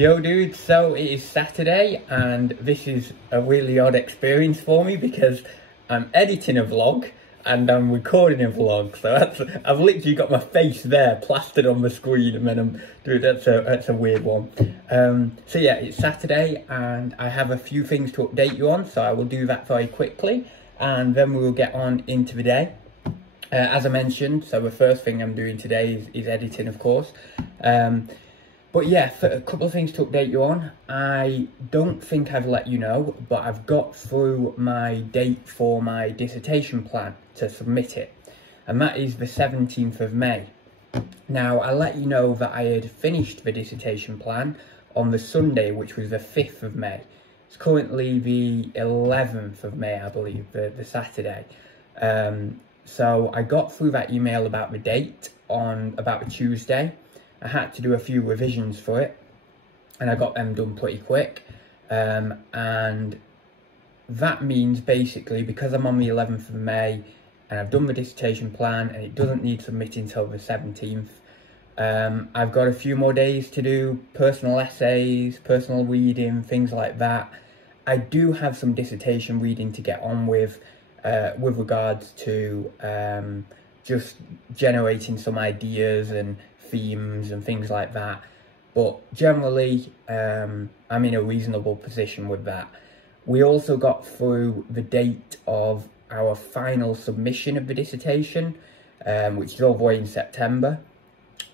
Yo dude, so it is Saturday and this is a really odd experience for me because I'm editing a vlog and I'm recording a vlog, so I've literally got my face there plastered on the screen and then I'm doing, that's a weird one. So yeah, it's Saturday and I have a few things to update you on, so I will do that very quickly and then we will get on into the day. As I mentioned, so the first thing I'm doing today is editing, of course. But yeah, for a couple of things to update you on. I don't think I've let you know, but I've got through my date for my dissertation plan to submit it. And that is the 17th of May. Now, I let you know that I had finished the dissertation plan on the Sunday, which was the 5th of May. It's currently the 11th of May, I believe, the Saturday. So I got through that email about the date on about a Tuesday. I had to do a few revisions for it and I got them done pretty quick. And that means basically because I'm on the 11th of May and I've done the dissertation plan and it doesn't need submitting until the 17th, I've got a few more days to do personal essays, personal reading, things like that. I do have some dissertation reading to get on with regards to just generating some ideas and themes and things like that, but generally I'm in a reasonable position with that. We also got through the date of our final submission of the dissertation, which is all the way in September,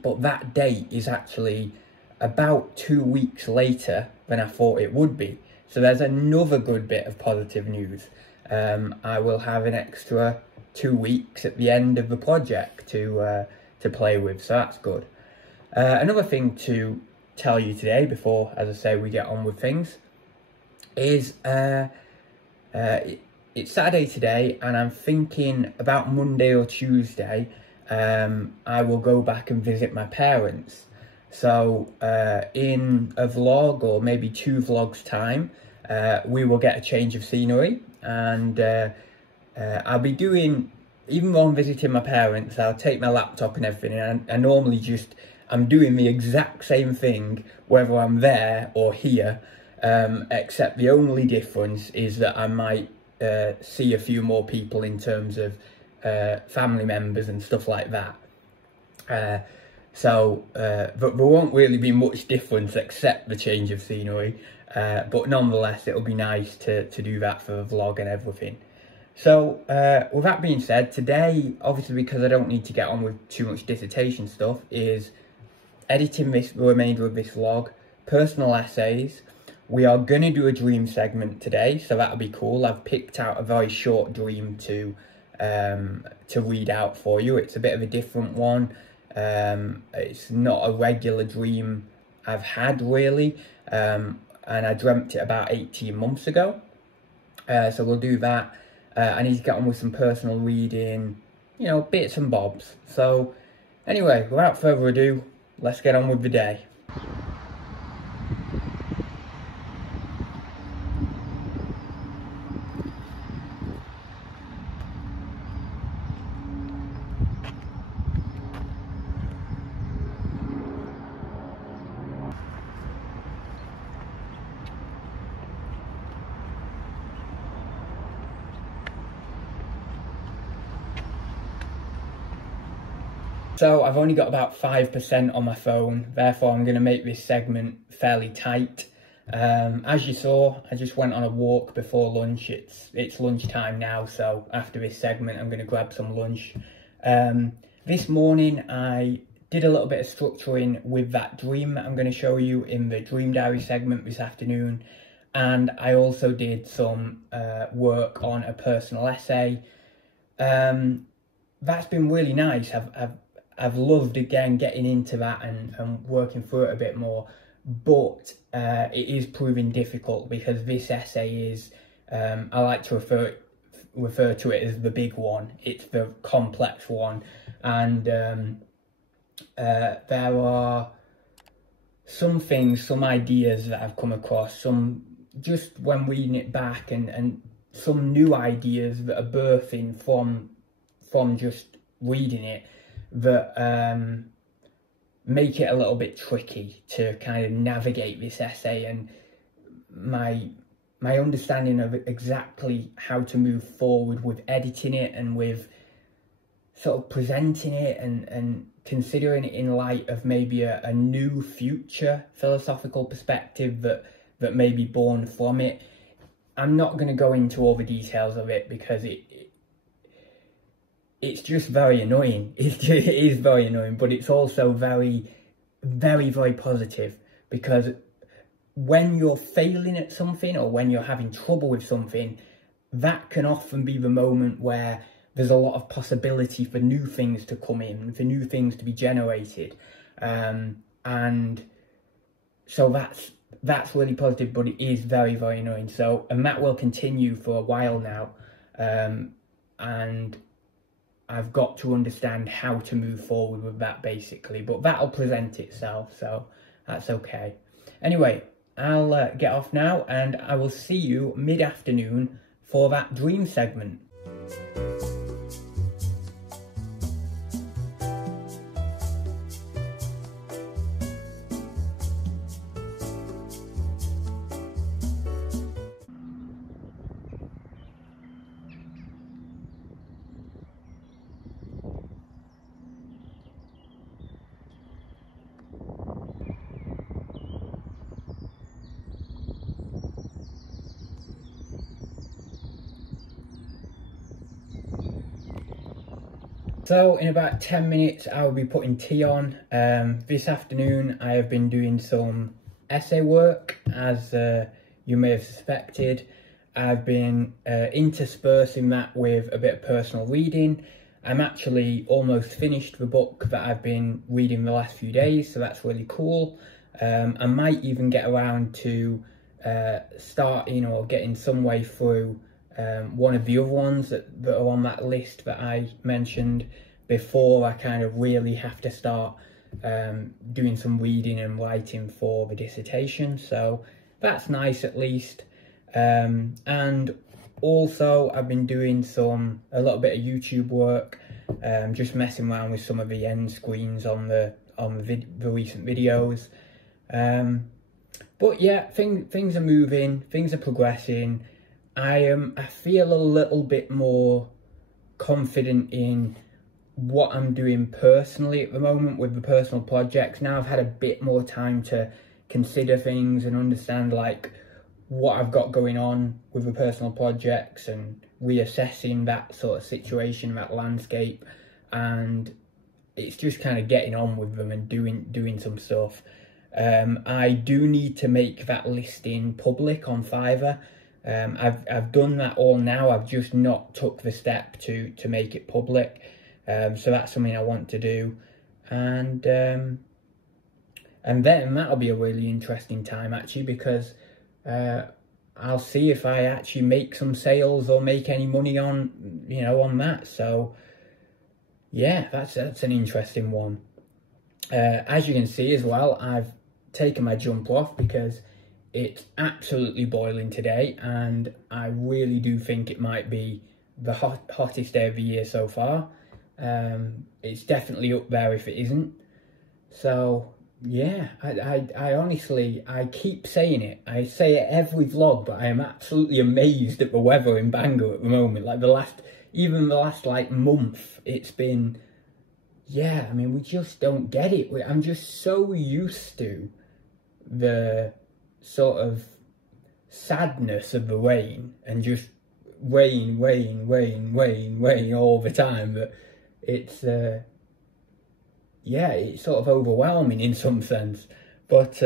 but that date is actually about 2 weeks later than I thought it would be. So there's another good bit of positive news. I will have an extra 2 weeks at the end of the project to play with, so that's good. Another thing to tell you today before, as I say, we get on with things, is it's Saturday today and I'm thinking about Monday or Tuesday I will go back and visit my parents. So in a vlog or maybe 2 vlogs time, we will get a change of scenery and I'll be doing, even though I'm visiting my parents, I'll take my laptop and everything, and I normally I'm doing the exact same thing whether I'm there or here, except the only difference is that I might see a few more people in terms of family members and stuff like that. But there won't really be much difference except the change of scenery, but nonetheless it'll be nice to do that for the vlog and everything. So, with that being said, today, obviously because I don't need to get on with too much dissertation stuff, is editing the remainder of this vlog, personal essays. We are going to do a dream segment today, so that'll be cool. I've picked out a very short dream to read out for you. It's a bit of a different one. It's not a regular dream I've had, really, and I dreamt it about 18 months ago. So we'll do that. I need to get on with some personal reading, you know, bits and bobs. So anyway, without further ado, let's get on with the day. So I've only got about 5% on my phone, therefore I'm going to make this segment fairly tight. As you saw, I just went on a walk before lunch. It's lunchtime now, so after this segment I'm going to grab some lunch. This morning I did a little bit of structuring with that dream that I'm going to show you in the Dream Diary segment this afternoon, and I also did some work on a personal essay. That's been really nice. I've loved, again, getting into that and working through it a bit more, but it is proving difficult because this essay is, I like to refer to it as the big one. It's the complex one, and there are some things, some ideas that I've come across, some just when reading it back, and some new ideas that are birthing from just reading it, that make it a little bit tricky to kind of navigate this essay, and my understanding of exactly how to move forward with editing it and with sort of presenting it and considering it in light of maybe a new future philosophical perspective that may be born from it. I'm not going to go into all the details of it because it's just very annoying. It is very annoying, but it's also very, very, very positive, because when you're failing at something or when you're having trouble with something, that can often be the moment where there's a lot of possibility for new things to come in, for new things to be generated. And so that's really positive, but it is very, very annoying. So, and that will continue for a while now. And I've got to understand how to move forward with that, basically. But that'll present itself, so that's okay. Anyway, I'll get off now, and I will see you mid-afternoon for that dream segment. So in about 10 minutes, I will be putting tea on. This afternoon, I have been doing some essay work, as you may have suspected. I've been interspersing that with a bit of personal reading. I'm actually almost finished the book that I've been reading the last few days, so that's really cool. I might even get around to starting or getting some way through one of the other ones that are on that list that I mentioned before I kind of really have to start doing some reading and writing for the dissertation. So that's nice, at least. And also I've been doing a little bit of YouTube work, just messing around with some of the end screens on the recent videos. But yeah, things are moving, things are progressing. I feel a little bit more confident in what I'm doing personally at the moment with the personal projects. Now I've had a bit more time to consider things and understand like what I've got going on with the personal projects and reassessing that sort of situation, that landscape, and it's just kind of getting on with them and doing some stuff. I do need to make that listing public on Fiverr. I've done that all now. I've just not took the step to make it public. So that's something I want to do, and then that'll be a really interesting time actually, because I'll see if I actually make some sales or make any money on that. So yeah, that's an interesting one. As you can see as well, I've taken my jumper off because it's absolutely boiling today, and I really do think it might be the hottest day of the year so far. It's definitely up there if it isn't. So yeah, I honestly, I keep saying it. I say it every vlog, but I am absolutely amazed at the weather in Bangor at the moment. Like the last like month, it's been, yeah, I mean, we just don't get it. I'm just so used to the sort of sadness of the rain, and just rain all the time, that it's yeah, it's sort of overwhelming in some sense. But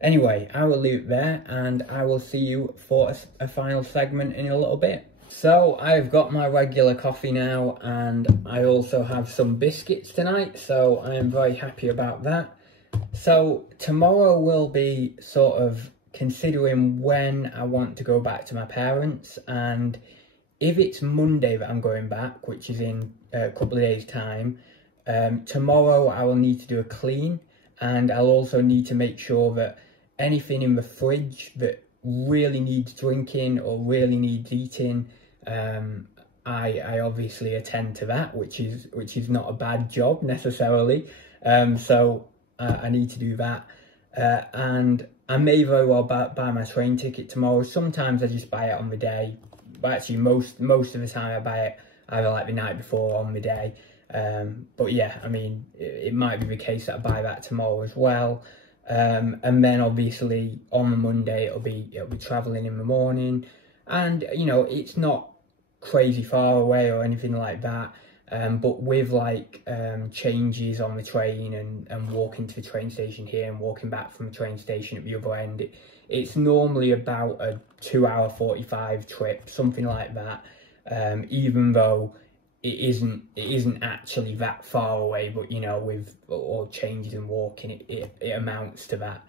anyway, I will leave it there, and I will see you for a final segment in a little bit. So I've got my regular coffee now, and I also have some biscuits tonight, so I am very happy about that. So tomorrow will be sort of considering when I want to go back to my parents, and if it's Monday that I'm going back, which is in a couple of days' time, tomorrow I will need to do a clean, and I'll also need to make sure that anything in the fridge that really needs drinking or really needs eating, I obviously attend to that, which is not a bad job necessarily. So I need to do that. And I may very well buy my train ticket tomorrow. Sometimes I just buy it on the day, but actually most of the time I buy it either like the night before or on the day. But yeah, I mean, it might be the case that I buy that tomorrow as well. And then obviously on the Monday it'll be traveling in the morning, and you know, it's not crazy far away or anything like that. But with like changes on the train and walking to the train station here and walking back from the train station at the other end, it's normally about a 2-hour 45 trip, something like that. Even though it isn't actually that far away, but you know, with all changes and walking, it amounts to that.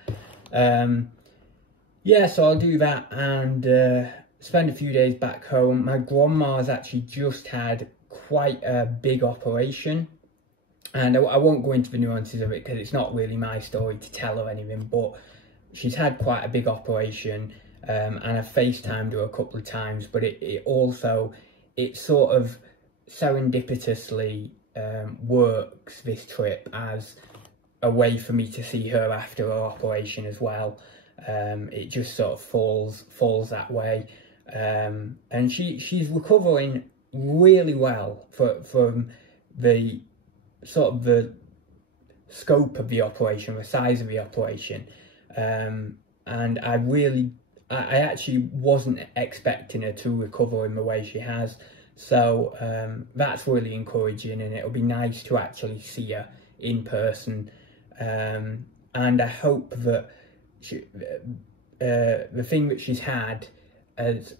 Yeah, so I'll do that and spend a few days back home. My grandma's actually just had quite a big operation, and I won't go into the nuances of it because it's not really my story to tell or anything, but she's had quite a big operation, and I've FaceTimed her a couple of times, but it sort of serendipitously works this trip as a way for me to see her after her operation as well. It just sort of falls that way, and she's recovering really well from the sort of the scope of the operation, the size of the operation, and I actually wasn't expecting her to recover in the way she has. So that's really encouraging, and it'll be nice to actually see her in person. And I hope that the thing that she's had has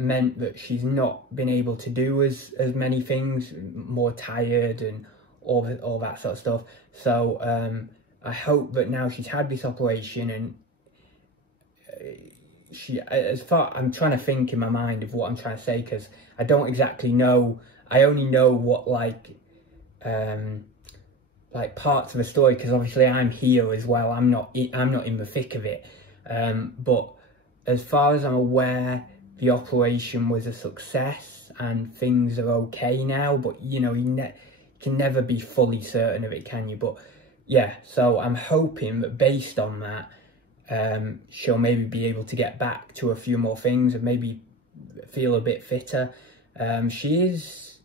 meant that she's not been able to do as many things, more tired and all that sort of stuff. So I hope that now she's had this operation, and I'm trying to think in my mind of what I'm trying to say, because I don't exactly know. I only know what like parts of the story, because obviously I'm here as well. I'm not in the thick of it. But as far as I'm aware, the operation was a success and things are okay now. But you know, you can never be fully certain of it, can you? But yeah, so I'm hoping that based on that, she'll maybe be able to get back to a few more things and maybe feel a bit fitter. She is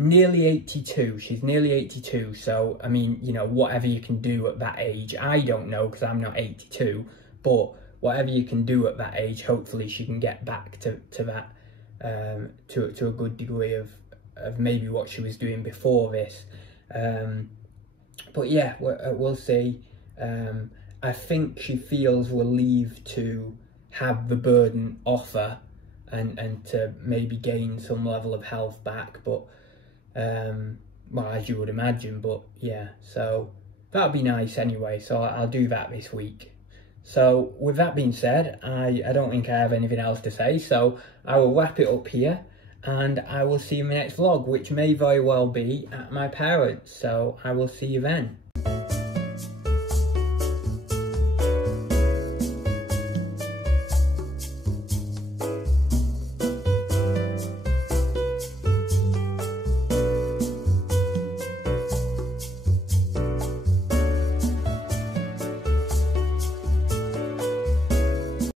nearly 82. She's nearly 82. So, I mean, you know, whatever you can do at that age, I don't know because I'm not 82, but whatever you can do at that age, hopefully she can get back to that, to a good degree of maybe what she was doing before this. But yeah, we'll see. I think she feels relieved to have the burden off her and to maybe gain some level of health back, but well, as you would imagine. But yeah, so that'll be nice anyway, so I'll do that this week. So with that being said, I don't think I have anything else to say, so I will wrap it up here, and I will see you in the next vlog, which may very well be at my parents', so I will see you then.